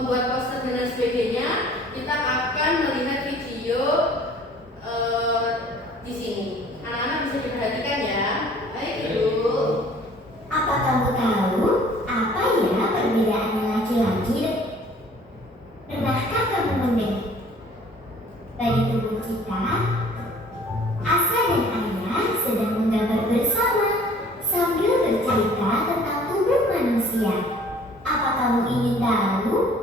membuat poster dan sebagainya, kita akan melihat video di sini. Anak-anak bisa diperhatikan ya. Baik Ibu. Apa kamu tahu apa ya perbedaannya laki-laki? Pernahkah kamu mendengar? Bagi tubuh kita, Asa dan Ayah sedang menggambar bersama sambil bercerita tentang tubuh manusia. Apa kamu ingin tahu?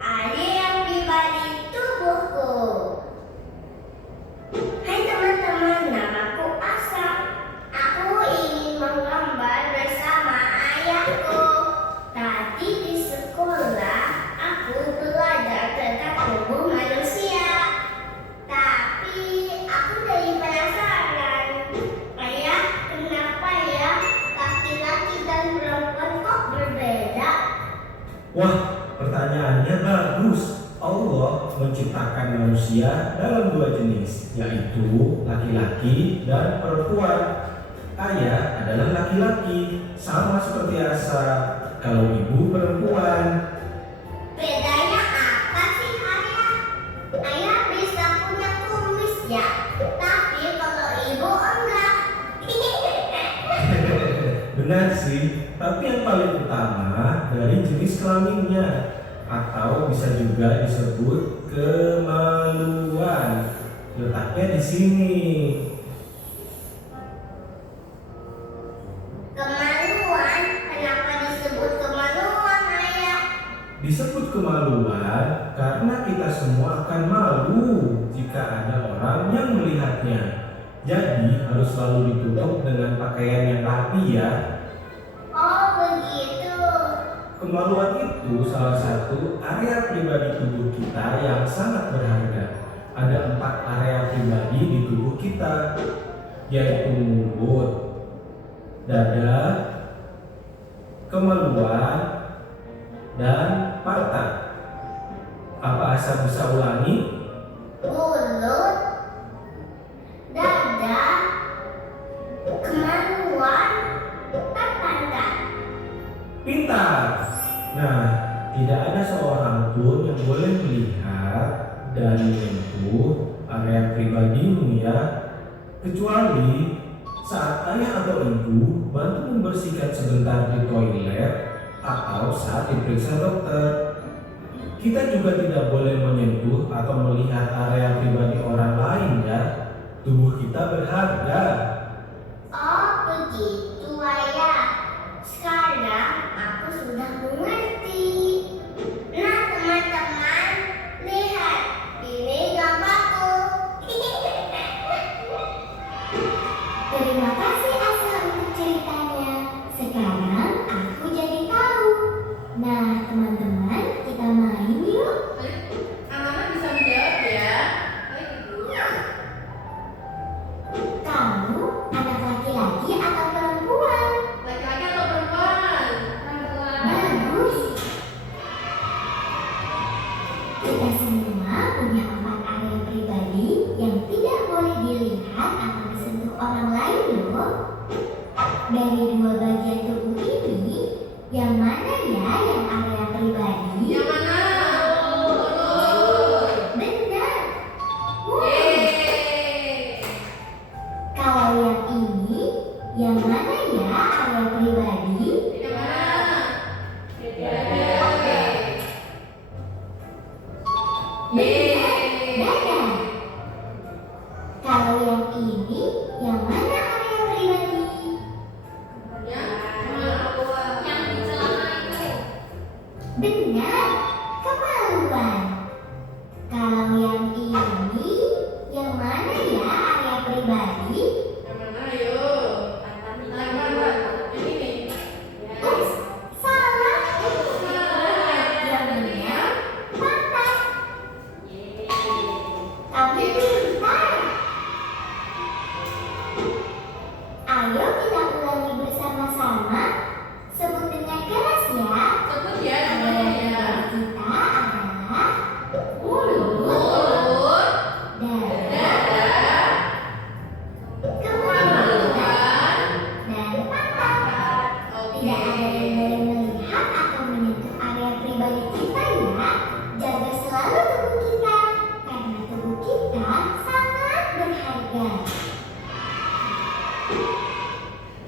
Area pribadi tubuhku. Hai teman-teman, namaku Asa. Aku ingin menggambar bersama ayahku. Tadi di sekolah aku belajar tentang tubuh manusia. Tapi aku jadi penasaran, ayah, kenapa ya laki-laki dan perempuan kok berbeda? Wah, pertanyaannya bagus. Allah menciptakan manusia dalam dua jenis, yaitu laki-laki dan perempuan. Ayah adalah laki-laki, sama seperti Asa. Kalau ibu perempuan. Bedanya apa sih ayah? Ayah bisa punya kumis ya, tapi kalau ibu enggak. Benar sih, tapi yang paling utama dari jenis kelaminnya, atau bisa juga disebut kemaluan. Letaknya di sini. Kemaluan? Kenapa disebut kemaluan, ayah? Disebut kemaluan karena kita semua akan malu jika ada orang yang melihatnya. Jadi harus selalu ditutup dengan pakaian yang rapi ya. Oh begitu. Kemaluan itu salah satu area pribadi tubuh kita yang sangat berharga. Ada 4 area pribadi di tubuh kita, yaitu mulut, dada, kemaluan, dan pantat. Apa Asa bisa ulangi? Mulut, dada, kemaluan, dan pantat. Pintar. Nah, tidak ada seorang pun yang boleh melihat dan menyentuh area pribadimu ya, kecuali saat ayah atau ibu bantu membersihkan sebentar di toilet atau saat diperiksa dokter. Kita juga tidak boleh menyentuh atau melihat area pribadi orang lain ya. Tubuh kita berharga. Oh begitu ayah. Sekarang aku sudah mengerti. Nah teman-teman, lihat, ini gambarku. Terima kasih Asa untuk ceritanya. Sekarang aku jadi tahu. Nah teman-teman, kita main yuk. Anak-anak bisa menjawab ya. Baik Ibu. Kamu anak laki-laki atau perempuan? Laki-laki atau perempuan? Bagus. Kita semua punya 4 area pribadi yang tidak boleh dilihat atau disentuh orang lain loh. Dari 2 bagian tubuh ini, yang mana ya yang area pribadi? Yang mana? Mulut. Benar. Wow. Yeay. Kalau yang ini, yang mana ya area pribadi? Yang mana? Oke. Yeay. Dada. Kalau yang ini, yang mana area pribadi? Yang di celana itu. Benar, kemaluan. Kalau yang ini, yang mana ya area pribadi? Yang mana? Ayo. Yang mana? Yang ini. Ups, salah. Salah. Yang benar, pantat. Yeay. Tapi pintar.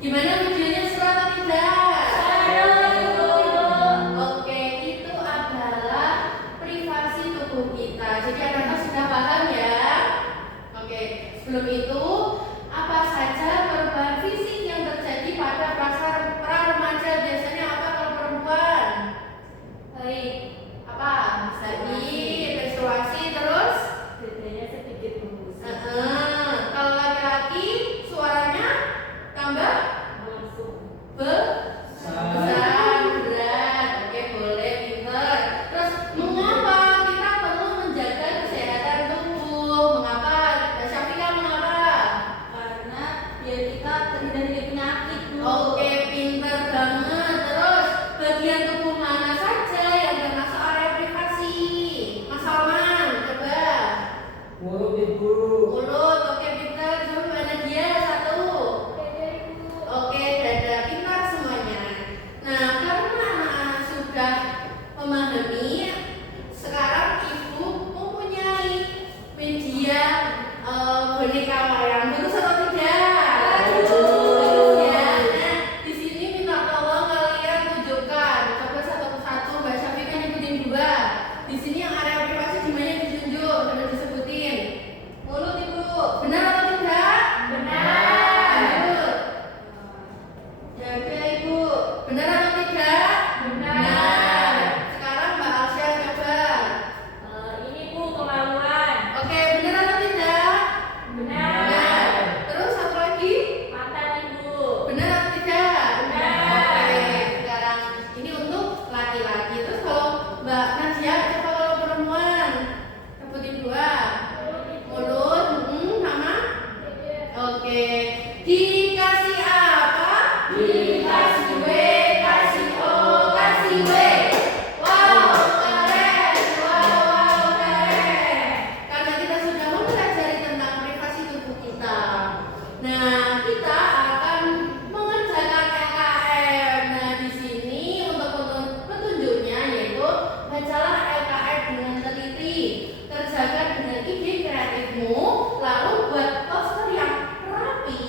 Gimana videonya, seru atau tidak? Seru. Oke, itu adalah privasi tubuh kita. Jadi anak-anak sudah paham ya? Oke, sebelum itu apa saja perubahan fisik yang terjadi pada pra remaja? Biasanya apa kalau perempuan? Baik. Apa? Sakit, menstruasi, terus? Dadanya sedikit membusuk. Kalau laki-laki suaranya tambah Langsung. besar, berat. Oke, boleh, pinter. Terus mengapa kita perlu menjaga kesehatan tubuh? Mengapa? Mbak Syafika, mengapa? Karena biar kita terhindar dari penyakit, Bu. Oke, pinter banget. Terus bagian tubuh mana saja yang termasuk area privasi? Mas Salman, coba. Mulut ibu. Mulut, oke, pinter. Coba Mbak Nadia, satu. Dada, Ibu. Oke, dada, pintar semuanya. Nah, karena anak-anak sudah memahami, sekarang ibu mempunyai media boneka wayang. Bagus atau tidak? Bagus ya. Nah, di sini minta tolong kalian tunjukkan. Coba satu persatu, Mbak Syafika nyebutin dua. Di sini yang area privasi di mana ditunjuk, sudah disebutin. Mulut ibu, benar atau tidak? Benar. Lanjut. Jaga ibu, benar atau tidak? Benar. Sekarang Mbak Alsya coba. Ini, Bu, kemaluan. Oke, benar atau tidak? Benar. Terus satu lagi, Mata, Ibu. benar atau tidak? Benar. Oke, sekarang ini untuk laki-laki. Terus kalau Mbak Nadia coba kalau perempuan, sebutin dua. Mulut, sama. Oke, dikasih apa? Dikasih W, kasih O, kasih W. Wow, keren. Wow, keren. Karena kita sudah mempelajari tentang privasi tubuh kita. Nah, kita akan mengerjakan LKM. Nah, di sini untuk petunjuknya yaitu bacalah LKM dengan teliti, kerjakan dengan ide kreatifmu, lalu buat poster yang rapi,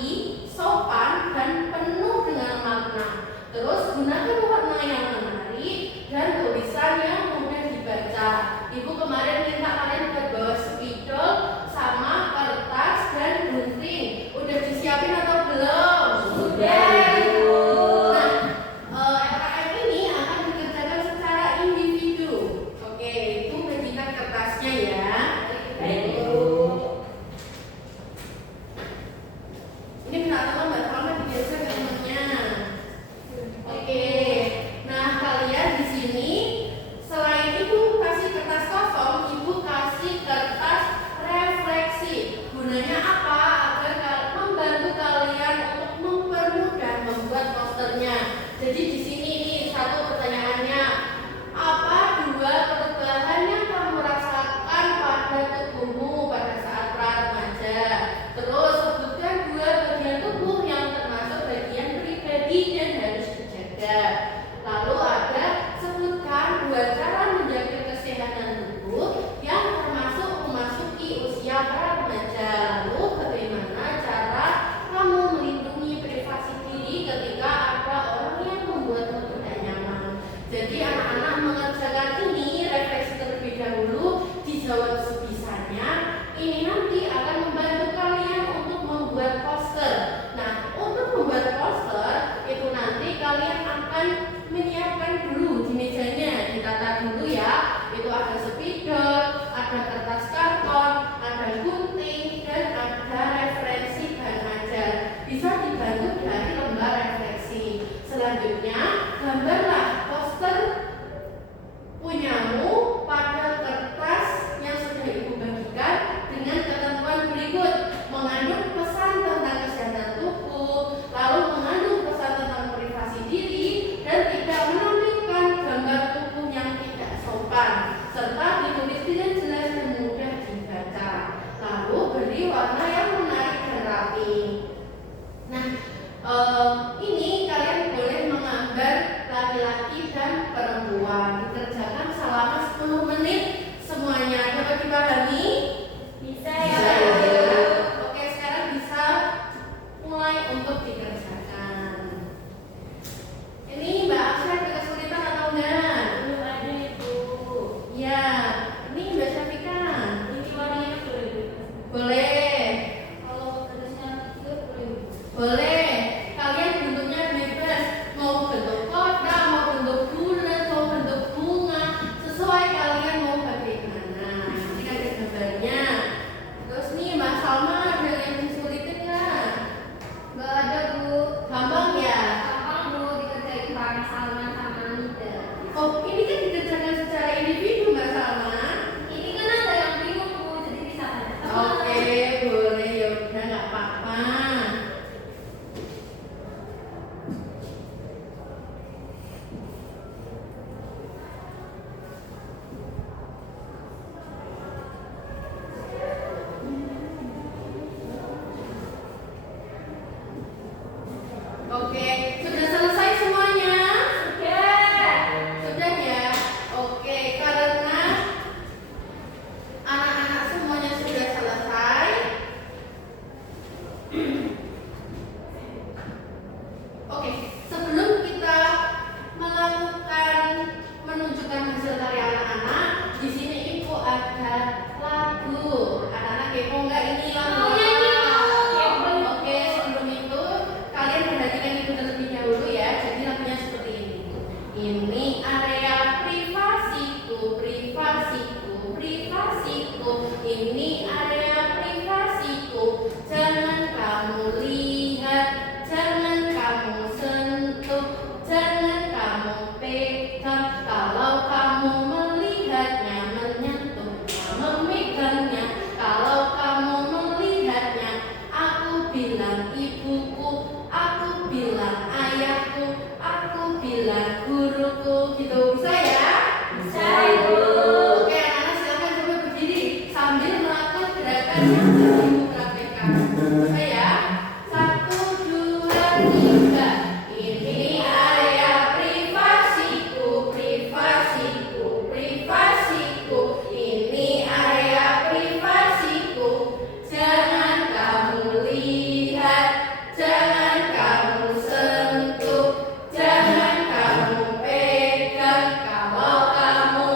mulai untuk dikerjakan. Ini Mbak Aksya ada kesulitan atau enggak? Belum ada Ibu. Ya, ini Mbak Syafika. Ini warnanya boleh Bu? Boleh, Kalau garisnya juga boleh Bu? boleh. Kalian bentuknya bebas. Mau bentuk kotak, mau bentuk bulat, mau bentuk bunga. Sesuai kalian mau bagaimana. Ini kan ada gambarnya. Terus nih Mbak Salma ada yang disulitin nggak? Nggak ada Bu. Gampang ya? Gampang Bu dikerjain bareng Salma sama Anida. Oh, ini kan dikerjakan secara individu Mbak Salma. Ini kan ada yang bingung Bu, jadi bisa tanya. Oke, boleh ya udah nggak apa-apa. Oke, sudah selesai semuanya? Sudah ya? Oke, karena anak-anak semuanya sudah selesai. Oke, sebelum kita melakukan menunjukkan hasil karya anak-anak, di sini Ibu ada lagu. Anak-anak kepo nggak ini lagu? Mau nyanyi, Kepo. Oke, sebelum itu kalian perhatikan Ibu terlebih dahulu ya. Jadi lagunya seperti ini. Ini area privasiku, privasiku, privasiku. Ini area privasiku. Jangan kamu lihat, jangan kamu sentuh, jangan kamu pegang. Kalau kamu melihatnya, menyentuhnya, memegangnya. Kalau kamu melihatnya, aku bilang ibuku, aku bilang ayahku, aku bilang guruku. Gitu bisa ya? Bisa, Ibu. Oke, anak-anak silakan coba berdiri sambil melakukan gerakan yang sudah Ibu praktekkan. Bisa ya? 1, 2, 3. Ini area privasiku, privasiku, privasiku. Ini area privasiku. Jangan kamu lihat, jangan kamu sentuh, jangan kamu pegang. Kalau kamu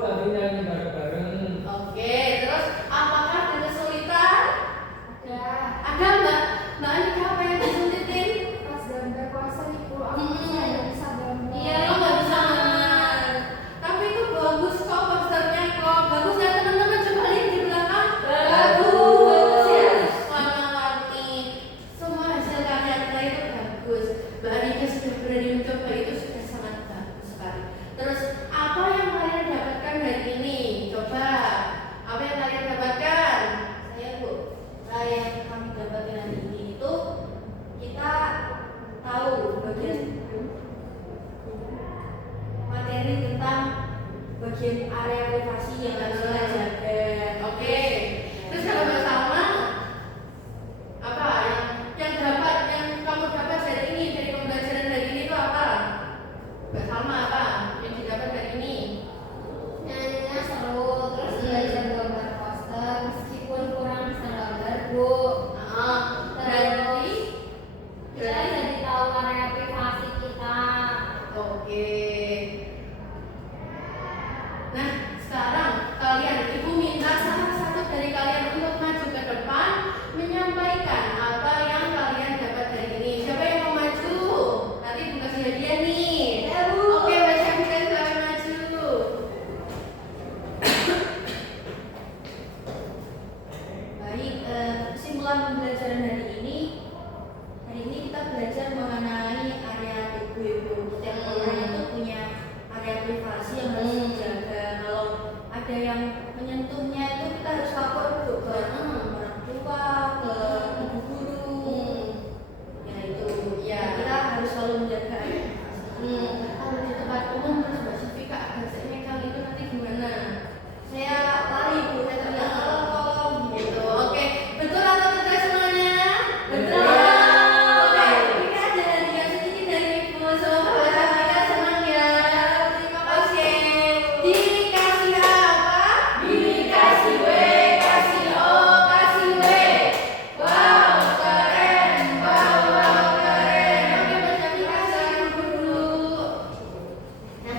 tadi nyanyi bareng-bareng. Oke, terus apakah ada kesulitan? Ada Ada mbak? Mbak Anika apa yang disulitin? pas gambar puasa itu aku saya nggak bisa gambar. Iya, lo nggak bisa gambar. Tapi itu bagus kok posternya kok. Bagus ya teman-teman, coba lihat di belakang. Bagus ya, warna-warni. Semua hasil karya kita itu bagus. Mbak Anika sudah berani mencoba, itu sudah sangat bagus sekali. Terus apa yang kalian dapatkan hari ini? Coba, apa yang kalian dapatkan? Saya Bu, yang kami dapatkan hari ini itu kita tahu bagian materi tentang bagian area privasi yang harus kita jaga. Oke. Terus kalau Mbak Salma, apa yang kamu dapat hari ini dari pembelajaran hari ini itu apa? Mbak Salma apa yang didapat hari ini? Nyanyinya seru, terus belajar gambar poster meskipun kurang bisa gambar Bu. Berarti Kita jadi tahu area privasi kita. oke. Nah, sekarang kalian, Ibu minta salah satu dari kalian untuk maju ke depan menyampaikan apa yang kalian dapat hari ini. Siapa yang mau maju? Nanti Ibu kasih hadiah nih. Oke, Mbak Syafira silakan maju. Baik, kesimpulan pembelajaran hari ini kita belajar mengenai area tubuh Ibu. Setiap orang itu punya area privasi yang harus dijaga. Kalau ada yang menyentuhnya itu kita harus lapor Bu ke orang tua, ke ibu guru. Ya itu, Ya. kita harus selalu menjaga area privasi. Kalau di tempat umum terus Mbak Syafika agak seknekan itu nanti gimana? Saya lari Bu, saya teriak tolong. Gitu. Oke, betul atau tidak semuanya? Betul. Oke, ini ada hadiah sedikit dari Ibu. Semoga Mbak Syafika senang ya. Terima Oke, kasih. dikasih apa? Dikasih W, kasih O, kasih W. Wow, keren. Wow, keren. Oke, Mbak Syafika silakan dulu. Nah,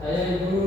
Saya Ibu